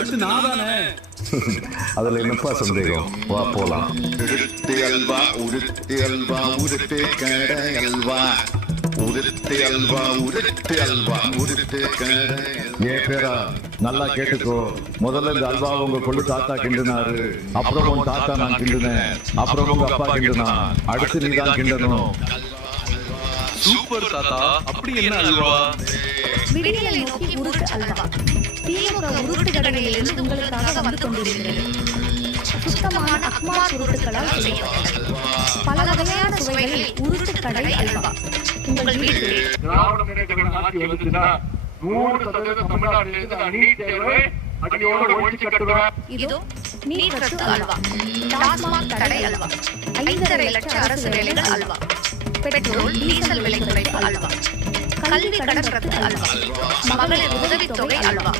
அடுத்து நான் தானே. அதுல என்னப்பா சந்தேகம்? வா போலாம். உருட்டு அல்வா உருட்டு அல்வா உருட்டு கடை அல்வா உருட்டு அல்வா உருட்டு அல்வா உருட்டு கடை. ஏன் பேரா நல்லா கேட்டுக்கோ. முதல்ல இந்த அல்வா உங்க கொள்ளு தாத்தா கிண்டுனாரு, அப்புறம் உன் தாத்தா நான் கிண்டுனேன், அப்புறம் உங்க அப்பா கிண்டுனா, அடுத்து நீ தான் கிண்டணும். சூப்பர் தாத்தா. அப்படி என்ன அல்வா? விடியலை நோக்கி உருட்டு அல்வா. திமுக உருட்டு கடையிலிருந்து உங்களுக்காக வந்து கொண்டிருக்கிறது. சுத்தமான அக்மா உருட்டுகளால் செய்யப்பட்டது. பல வகையான சுவைகளில் உருட்டு கடை அல்வா உங்கள் வீட்டில். திராவிட முன்னேற்ற கழகம் ஆட்சி வந்துச்சுன்னா 100% தமிழ்நாட்டிலிருந்து நீட் தேர்வை அடியோடு ஒழிச்சு கட்டுவேன். இதோ நீட் ரத்து அல்வா, டாஸ்மாக் கடை அல்வா, 5.5 லட்சம் அரசு வேலைகள் அல்வா, பெட்ரோல் டீசல் விலை குறைப்பு அல்வா, கல்வி கடன் ரத்து அல்வா, மகளிர் உதவித்தொகை அல்வா,